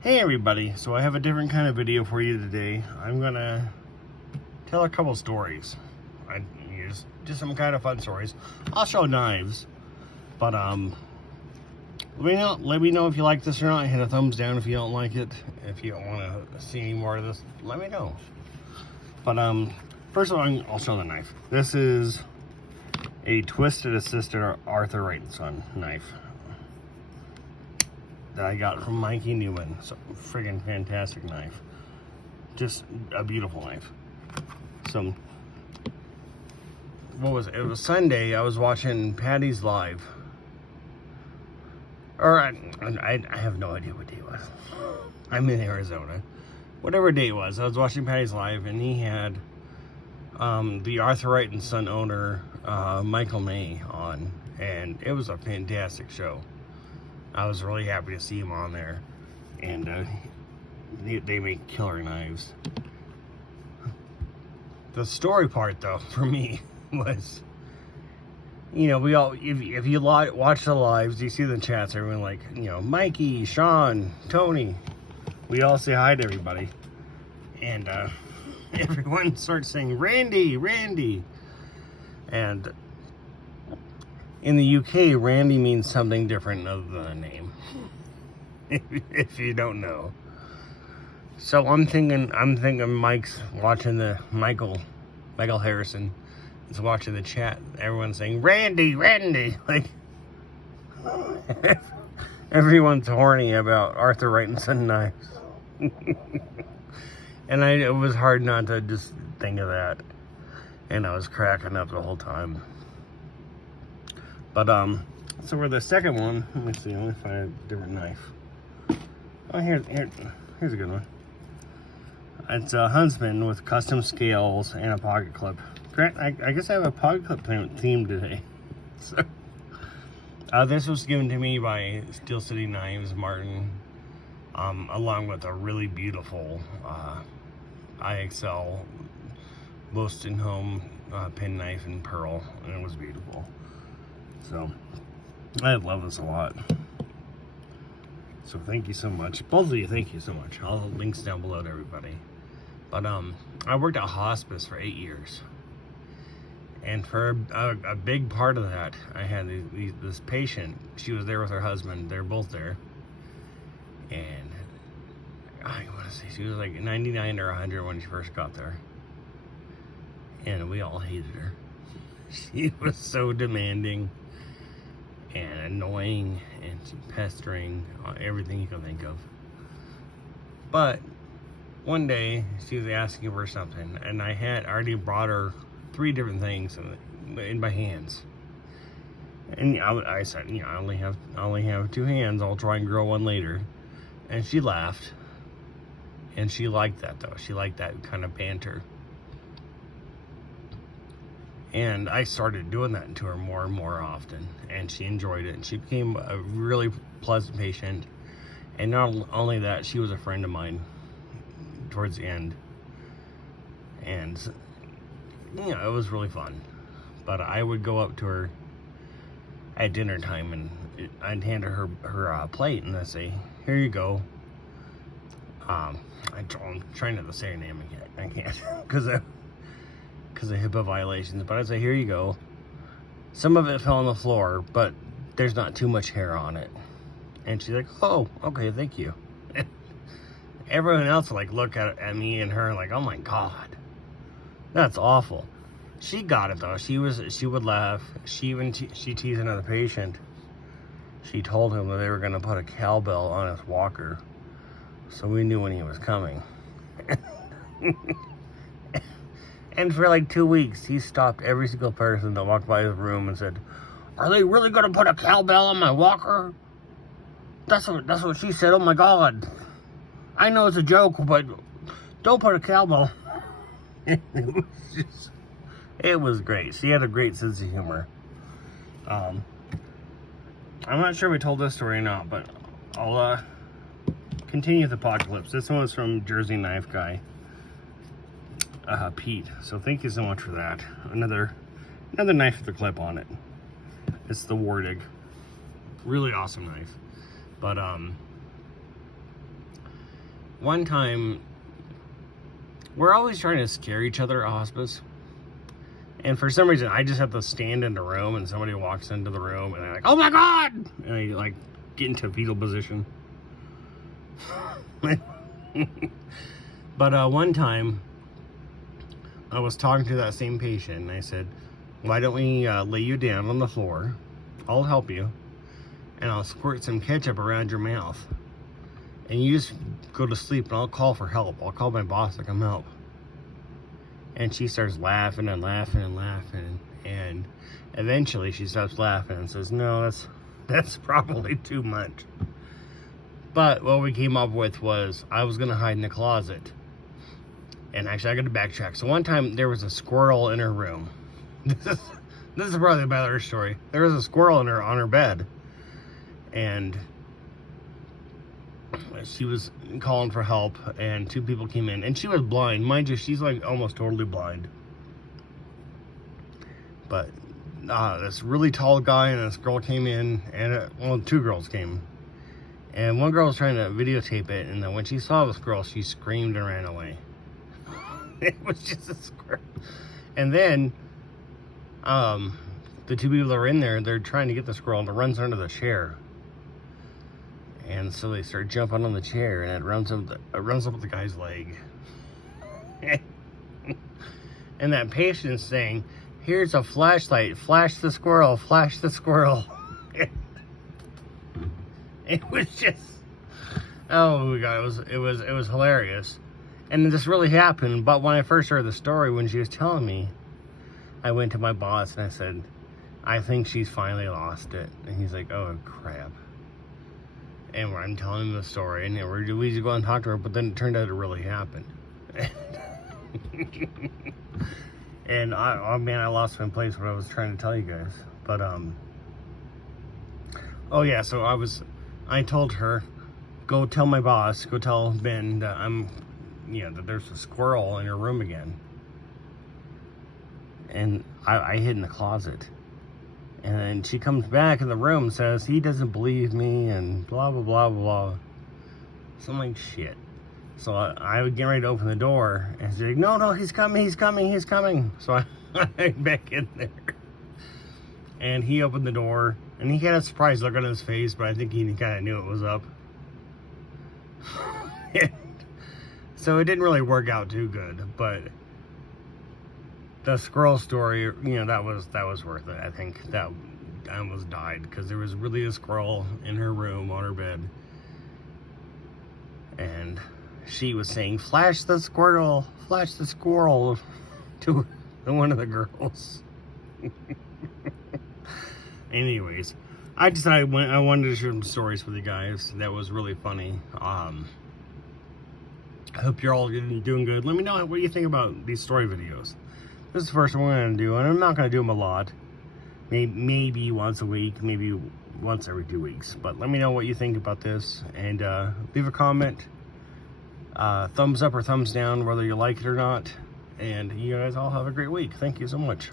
Hey everybody, so I have a different kind of video for you today. I'm gonna tell a couple stories. I just some kind of fun stories. I'll show knives, but let me know if you like this or not. Hit a thumbs down if you don't like it. If you don't want to see any more of this, let me know. But first of all, I'll show the knife. This is a Twisted Assisted Arthur Wright & Son knife that I got from Mikey Newman. So friggin' fantastic knife. Just a beautiful knife. So what was it? It was Sunday. I was watching Patty's Live. Or I have no idea what day it was. I'm in Arizona. Whatever day it was, I was watching Patty's Live, and he had the Arthur Wright & Son owner, Michael May, on, and it was a fantastic show. I was really happy to see him on there, and they make killer knives. The story part, though, for me was, you know, we all, if you watch the lives, you see the chats, everyone like, you know, Mikey, Sean, Tony, we all say hi to everybody, and everyone starts saying Randy, Randy, and in the UK, Randy means something different other than a name, if you don't know. So I'm thinking Mike's watching Michael Harrison is watching the chat. Everyone's saying, Randy, Randy. Like, everyone's horny about Arthur Wright & Son knives. And it was hard not to just think of that. And I was cracking up the whole time. But, so for the second one, let me see, let me find a different knife. Oh, here's a good one. It's a Huntsman with custom scales and a pocket clip. I guess I have a pocket clip theme today. So, this was given to me by Steel City Knives, Martin, along with a really beautiful IXL Boston Home penknife in pearl, and it was beautiful. So, I love this a lot. So thank you so much. Both of you, thank you so much. All the links down below to everybody. But I worked at hospice for 8 years. And for a big part of that, I had this patient. She was there with her husband. They're both there. And I want to say she was like 99 or 100 when she first got there. And we all hated her. She was so demanding and annoying and pestering, everything you can think of. But one day she was asking for something, and I had already brought her 3 different things in my hands. And I said, you know, I only have 2 hands. I'll try and grow one later. And she laughed, and she liked that though. She liked that kind of banter. And I started doing that to her more and more often, and she enjoyed it, and she became a really pleasant patient. And not only that, she was a friend of mine towards the end, and you know, it was really fun. But I would go up to her at dinner time, and I'd hand her her plate, and I'd say, here you go. I'm trying not to say her name again. I can't because of HIPAA violations, but I'd say, here you go. Some of it fell on the floor, but there's not too much hair on it. And she's like, oh, okay, thank you. Everyone else would like look at me and her like, oh my God, that's awful. She got it though. She would laugh. She teased another patient. She told him that they were gonna put a cowbell on his walker, so we knew when he was coming. And for like 2 weeks, he stopped every single person that walked by his room and said, are they really going to put a cowbell on my walker? That's what she said. Oh my God. I know it's a joke, but don't put a cowbell. It was great. She had a great sense of humor. I'm not sure if we told this story or not, but I'll continue the apocalypse. This one was from Jersey Knife Guy. Pete. So thank you so much for that. Another knife with a clip on it. It's the Wardig. Really awesome knife. But one time, we're always trying to scare each other at hospice. And for some reason, I just have to stand in the room and somebody walks into the room and I'm like, oh my God! And I like get into fetal position. But one time, I was talking to that same patient and I said, why don't we lay you down on the floor? I'll help you. And I'll squirt some ketchup around your mouth. And you just go to sleep and I'll call for help. I'll call my boss to come help. And she starts laughing and laughing and laughing. And eventually she stops laughing and says, no, that's probably too much. But what we came up with was I was going to hide in the closet. And actually I got to backtrack. So one time there was a squirrel in her room. This is probably a better story. There was a squirrel on her bed. And she was calling for help, and 2 people came in, and she was blind. Mind you, she's like almost totally blind. But this really tall guy and this girl came in, and 2 girls came. And one girl was trying to videotape it, and then when she saw this girl, she screamed and ran away. It was just a squirrel. And then the 2 people that were in there, they're trying to get the squirrel, and it runs under the chair. And so they start jumping on the chair, and it runs up the guy's leg. And that patient's saying, here's a flashlight, flash the squirrel, flash the squirrel. It was just, oh my God, it was hilarious. And this really happened, but when I first heard the story, when she was telling me, I went to my boss and I said, I think she's finally lost it. And he's like, oh crap. And I'm telling him the story, and we just go and talk to her, but then it turned out it really happened. And I lost my place what I was trying to tell you guys. But oh yeah, so I told her, go tell my boss, go tell Ben that that there's a squirrel in her room again. And I hid in the closet. And then she comes back in the room and says, he doesn't believe me and blah, blah, blah, blah. So I'm like, shit. So I would get ready to open the door and she's like, no, he's coming. So I went back in there. And he opened the door and he had a surprised look on his face, but I think he kind of knew it was up. So it didn't really work out too good, but the squirrel story, that was worth it. I think that I almost died because there was really a squirrel in her room on her bed, and she was saying, flash the squirrel to one of the girls. Anyways, I decided I wanted to share some stories with you guys. That was really funny. I hope you're all doing good. Let me know what you think about these story videos. This is the first one I'm going to do, and I'm not going to do them a lot. Maybe once a week, maybe once every 2 weeks. But let me know what you think about this, and leave a comment. Thumbs up or thumbs down, whether you like it or not. And you guys all have a great week. Thank you so much.